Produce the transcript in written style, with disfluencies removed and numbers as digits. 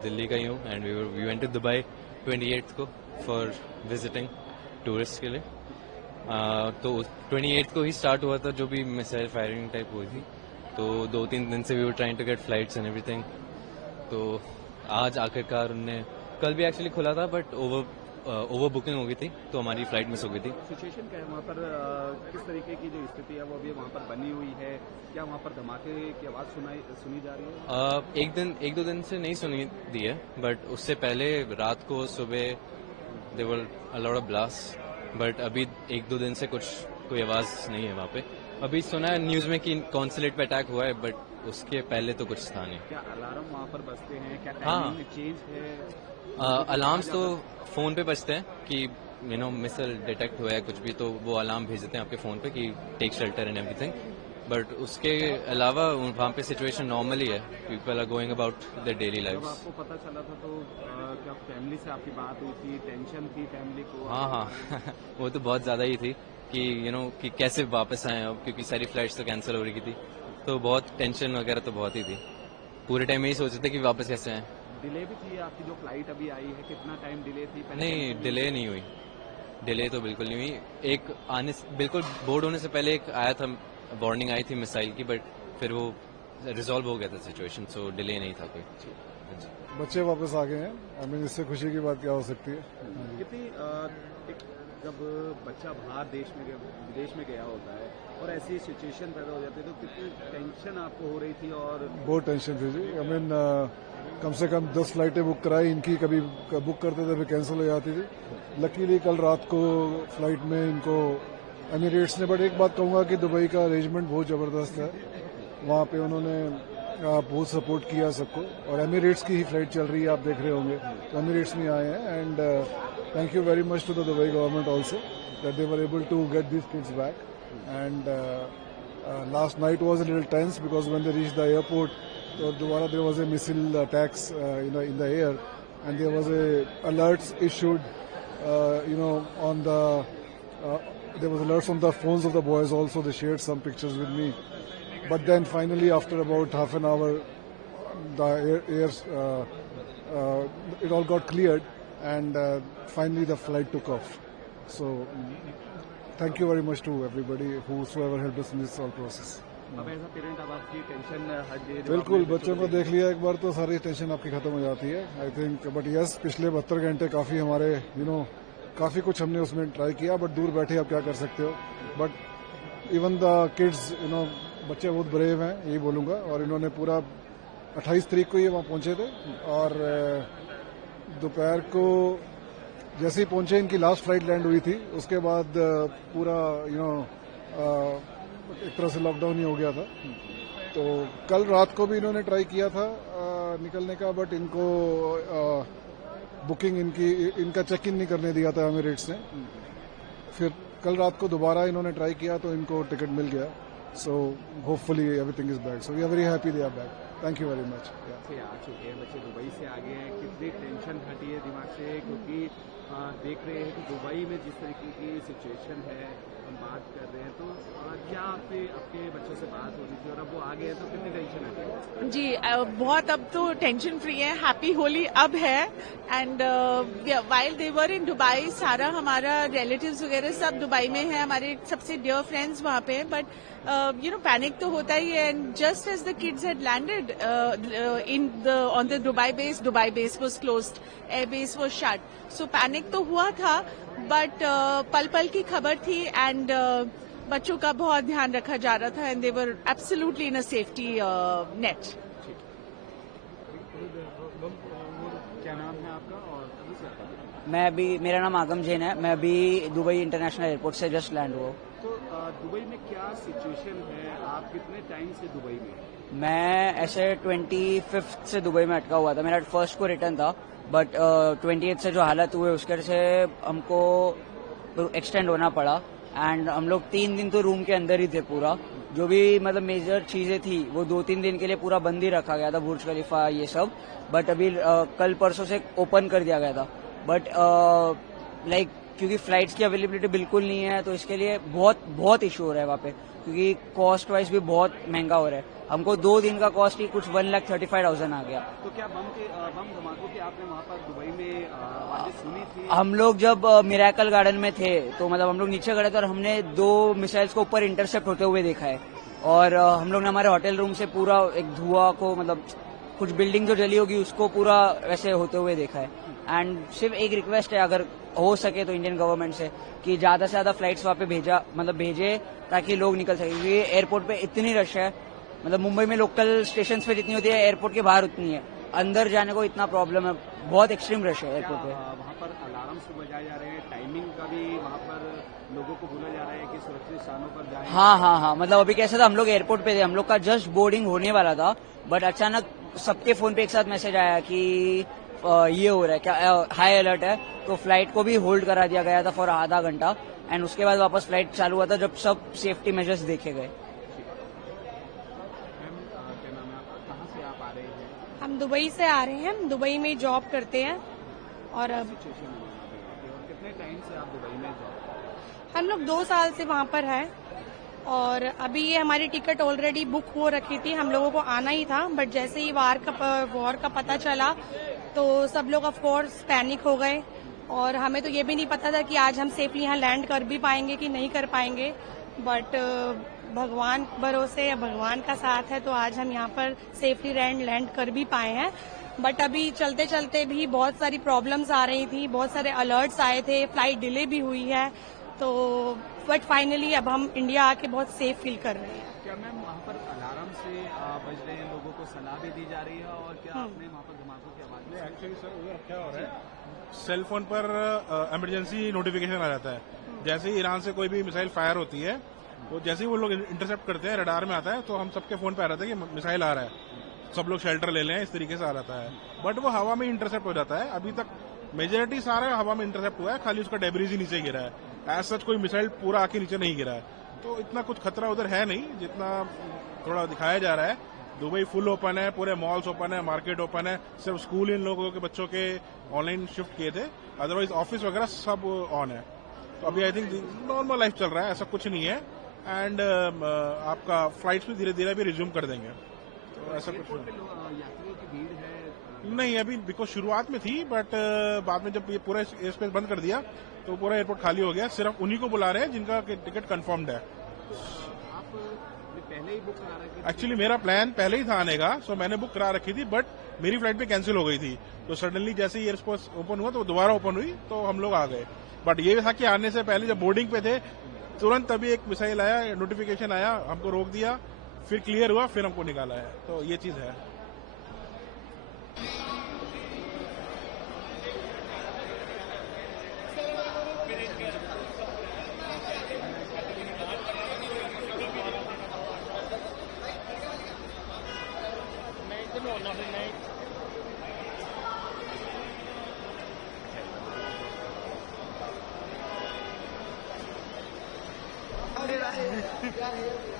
दिल्ली का ही हूँ and we went to Dubai 28th को फॉर विजिटिंग टूरिस्ट के लिए। तो 28th को ही स्टार्ट हुआ था जो भी मिसाइल फायरिंग टाइप हुई थी। तो 2-3 दिन से we were trying to get flights and everything. तो आज आखिरकार उनने, कल भी एक्चुअली खुला था बट ओवर बुकिंग हो गई थी तो हमारी फ्लाइट मिस हो गई थी। सिचुएशन क्या है वहाँ पर? किस तरीके की जो स्थिति है वो अभी वहाँ पर बनी हुई है? क्या वहाँ पर धमाके की आवाज़ सुनी जा रही है? एक दो दिन से नहीं सुनी दी है बट उससे पहले रात को सुबह there were a lot of blast. But अभी एक दो दिन से कोई आवाज़ नहीं है वहाँ पे। अभी सुना है न्यूज़ में कि कॉन्सुलेट पे अटैक हुआ है बट उसके पहले तो कुछ था नहीं। क्या अलार्म वहाँ पर बजते हैं? क्या हाँ, टाइमिंग में चेंज है? अलार्म्स तो फ़ोन पे बजते हैं कि मिसाइल डिटेक्ट हुआ है कुछ भी तो वो अलार्म भेज देते हैं आपके फ़ोन पे कि take shelter and everything. But उसके अलावा वहाँ पे सिचुएशन नॉर्मल ही है। People are going about their daily जब लाइव्स। आपको पता चला था तो क्या फैमिली से आपकी बात हुई थी? टेंशन थी फैमिली को? हाँ हाँ वो तो बहुत ज़्यादा ही थी कि कि कैसे वापस आए अब, क्योंकि सारी फ्लाइट्स तो कैंसिल हो रही थी। तो बहुत टेंशन वगैरह तो बहुत ही थी। पूरे टाइम यही सोच रहे थे कि वापस कैसे आए। डिले भी थी आपकी जो फ्लाइट अभी आई है? कितना टाइम डिले थी? पहले नहीं, कैंसिल डिले नहीं हुई। डिले तो बिल्कुल नहीं हुई। बिल्कुल बोर्ड होने से पहले एक आया था, वार्निंग आई थी मिसाइल की, बट फिर वो रिजॉल्व हो गया था सिचुएशन, सो डिले नहीं था कोई। हाँ जी। बच्चे वापस आ गए हैं। आई मीन इससे खुशी की बात क्या हो सकती है। कितनी एक जब बच्चा बाहर विदेश में गया होता है और ऐसी सिचुएशन पैदा हो जाती है तो कितनी टेंशन आपको हो रही थी? और बहुत टेंशन थी जी। आई मीन कम से कम 10 फ्लाइटें बुक कराई इनकी, कभी बुक करते थे फिर कैंसिल हो जाती थी। लकीली कल रात को फ्लाइट में इनको एमिरेट्स ने, बट एक बात कहूँगा कि दुबई का अरेंजमेंट बहुत ज़बरदस्त है। वहाँ पे उन्होंने बहुत सपोर्ट किया सबको, और एमिरेट्स की ही फ्लाइट चल रही है, आप देख रहे होंगे। तो एमिरेट्स में आए हैं and thank you very much to the Dubai government also that they were able to get this kids back. And last night was a little tense because when they reached the airport, there was a missile attacks, in the air, and there was a alerts issued, on the. There was alerts on the phones of the boys also. They shared some pictures with me, but then finally, after about half an hour, the it all got cleared, and finally the flight took off. So. Thank you very much to everybody whosoever helped us in this whole process. अब as a parent अब आपकी tension हट गई? बिल्कुल, बच्चों को देख लिया एक बार तो सारी टेंशन आपकी खत्म हो जाती है, आई थिंक। बट यस, पिछले 72 घंटे काफी हमारे काफी कुछ हमने उसमें ट्राई किया, बट दूर बैठे आप क्या कर सकते हो। बट इवन द किड्स, बच्चे बहुत ब्रेव हैं, यही बोलूंगा। और इन्होंने पूरा 28 तारीख को ये वहाँ पहुंचे थे, और दोपहर को जैसे ही पहुंचे इनकी लास्ट फ्लाइट लैंड हुई थी, उसके बाद पूरा एक तरह से लॉकडाउन ही हो गया था। तो कल रात को भी इन्होंने ट्राई किया था निकलने का, बट इनको बुकिंग इनका चेक इन नहीं करने दिया था एमिरेट्स ने। फिर कल रात को दोबारा इन्होंने ट्राई किया तो इनको टिकट मिल गया। So hopefully everything is back, so we are very happy they are back. Thank you very much. से आ चुके हैं बच्चे, दुबई से आ गए हैं, कितनी टेंशन हटी है दिमाग से? क्योंकि देख रहे हैं कि दुबई में जिस तरीके की सिचुएशन है, हम बात कर रहे हैं, तो क्या आपके बच्चों से बात हो रही थी और अब वो आ गए हैं तो कितनी टेंशन हटी है? जी बहुत अब तो टेंशन फ्री है, हैप्पी होली अब है। And while they were in Dubai, सारा हमारा रिलेटिव्स वगैरह सब दुबई में है, हमारे सबसे डियर फ्रेंड्स वहाँ पे हैं। बट पैनिक तो होता ही है। And just as the kids had landed on the Dubai base was closed, air base was shut, so panic तो हुआ था, बट पल पल की खबर थी। एंड बच्चों का बहुत ध्यान रखा जा रहा था, and they were absolutely in a safety net. क्या नाम है आपका? और मेरा नाम आगम जैन है। मैं अभी दुबई इंटरनेशनल एयरपोर्ट से जस्ट लैंड हुआ। तो दुबई में क्या सिचुएशन है? आप कितने टाइम से दुबई में? मैं ऐसे 25 से दुबई में अटका हुआ था। मेरा फर्स्ट को रिटर्न था, बट 28 से जो हालत हुए उसके वजह से हमको एक्सटेंड होना पड़ा। एंड हम लोग 3 दिन तो रूम के अंदर ही थे। पूरा जो भी मतलब मेजर चीजें थी वो 2-3 दिन के लिए पूरा बंद ही रखा गया था, बुर्ज खलीफा ये सब। बट अभी कल परसों से ओपन कर दिया गया था। बट क्योंकि फ्लाइट्स की अवेलेबिलिटी बिल्कुल नहीं है, तो इसके लिए बहुत बहुत इशू हो रहा है वहाँ पे, क्योंकि कॉस्ट वाइज भी बहुत महंगा हो रहा है। हमको 2 दिन का कॉस्ट ही कुछ 1,35,000 आ गया। तो क्या बम धमाकों की आपने वहाँ पर दुबई में आवाजें सुनी थी? हम लोग जब मिराकल गार्डन में थे तो मतलब हम लोग नीचे गए थे और हमने 2 मिसाइल्स को ऊपर इंटरसेप्ट होते हुए देखा है। और हम लोग ने हमारे होटल रूम से पूरा एक धुआं को, मतलब कुछ बिल्डिंग जो जली होगी उसको पूरा वैसे होते हुए देखा है। एंड सिर्फ एक रिक्वेस्ट है, अगर हो सके तो इंडियन गवर्नमेंट से, कि ज्यादा से ज्यादा फ्लाइट्स वहाँ पे भेजे ताकि लोग निकल सके, क्योंकि एयरपोर्ट पे इतनी रश है। मतलब मुंबई में लोकल स्टेशन पे जितनी होती है, एयरपोर्ट के बाहर उतनी है। अंदर जाने को इतना प्रॉब्लम है, बहुत एक्सट्रीम रश है एयरपोर्ट पे। वहाँ पर अलार्म्स भी बजाए जा रहे हैं, टाइमिंग का भी वहाँ पर लोगों को बोला जा रहा है कि सुरक्षित स्थानों पर जाएं। हाँ, मतलब अभी कैसा था, हम लोग एयरपोर्ट पे थे, हम लोग का जस्ट बोर्डिंग होने वाला था, बट अचानक सबके फोन पे एक साथ मैसेज आया कि ये हो रहा है, क्या हाई अलर्ट है, तो फ्लाइट को भी होल्ड करा दिया गया था फॉर आधा घंटा। एंड उसके बाद वापस फ्लाइट चालू हुआ था जब सब सेफ्टी मेजर्स देखे गए। हम दुबई से आ रहे हैं, हम दुबई में जॉब करते हैं। और अब कितने टाइम से आप दुबई में जॉब? हम लोग 2 साल से वहाँ पर है, और अभी ये हमारी टिकट ऑलरेडी बुक हो रखी थी, हम लोगों को आना ही था, बट जैसे ही वॉर का पता चला तो सब लोग ऑफ कोर्स पैनिक हो गए। और हमें तो ये भी नहीं पता था कि आज हम सेफली यहाँ लैंड कर भी पाएंगे कि नहीं कर पाएंगे, बट भगवान भरोसे, भगवान का साथ है, तो आज हम यहाँ पर सेफली लैंड कर भी पाए हैं। बट अभी चलते चलते भी बहुत सारी प्रॉब्लम्स आ रही थी, बहुत सारे अलर्ट्स आए थे, फ्लाइट डिले भी हुई है, तो बट फाइनली अब हम इंडिया आके बहुत सेफ फील कर रहे हैं। क्या मैम वहाँ पर अलार्म से बज रहे हैं, लोगों को सलाह भी दी जा रही है, और क्या आपने वहाँ पर धमाकों की आवाज में? एक्चुअली सर उधर क्या हो रहा है, सेल फोन पर इमरजेंसी नोटिफिकेशन आ जाता है। जैसे ही ईरान से कोई भी मिसाइल फायर होती है, तो जैसे ही वो लोग इंटरसेप्ट करते हैं, रडार में आता है, तो हम सबके फोन पे आ रहा था कि मिसाइल आ रहा है, सब लोग शेल्टर ले लें, इस तरीके से आ रहा है। बट वो हवा में इंटरसेप्ट हो जाता है। अभी तक मेजोरिटी सारा हवा में इंटरसेप्ट हुआ है, खाली उसका डेब्रीज ही नीचे गिरा है। एज सच कोई मिसाइल पूरा आके नीचे नहीं गिरा है, तो इतना कुछ खतरा उधर है नहीं जितना थोड़ा दिखाया जा रहा है। दुबई फुल ओपन है, पूरे मॉल्स ओपन है, मार्केट ओपन है, सिर्फ स्कूल इन लोगों के बच्चों के ऑनलाइन शिफ्ट किए थे, अदरवाइज ऑफिस वगैरह सब ऑन है। तो अभी आई थिंक नॉर्मल लाइफ चल रहा है, ऐसा कुछ नहीं है। एंड आपका फ्लाइट्स भी धीरे धीरे भी रिज्यूम कर देंगे, तो ऐसा कुछ यात्रियों की भीड़ है नहीं अभी, बिकॉज शुरुआत में थी, बट बाद में जब ये पूरा एयर स्पेस बंद कर दिया तो पूरा एयरपोर्ट खाली हो गया। सिर्फ उन्हीं को बुला रहे हैं जिनका टिकट कंफर्म्ड है। पहले ही बुक करा रखी थी? एक्चुअली मेरा प्लान पहले ही था आने का, सो मैंने बुक करा रखी थी, बट मेरी फ्लाइट भी कैंसिल हो गई थी। तो सडनली जैसे ही एयर स्पेस ओपन हुआ तो दोबारा ओपन हुई, तो हम लोग आ गए। बट ये था कि आने से पहले जब बोर्डिंग पे थे, तुरंत अभी एक मिसाइल आया, नोटिफिकेशन आया, हमको रोक दिया, फिर क्लियर हुआ, फिर हमको निकाला है। तो ये चीज है। क्या है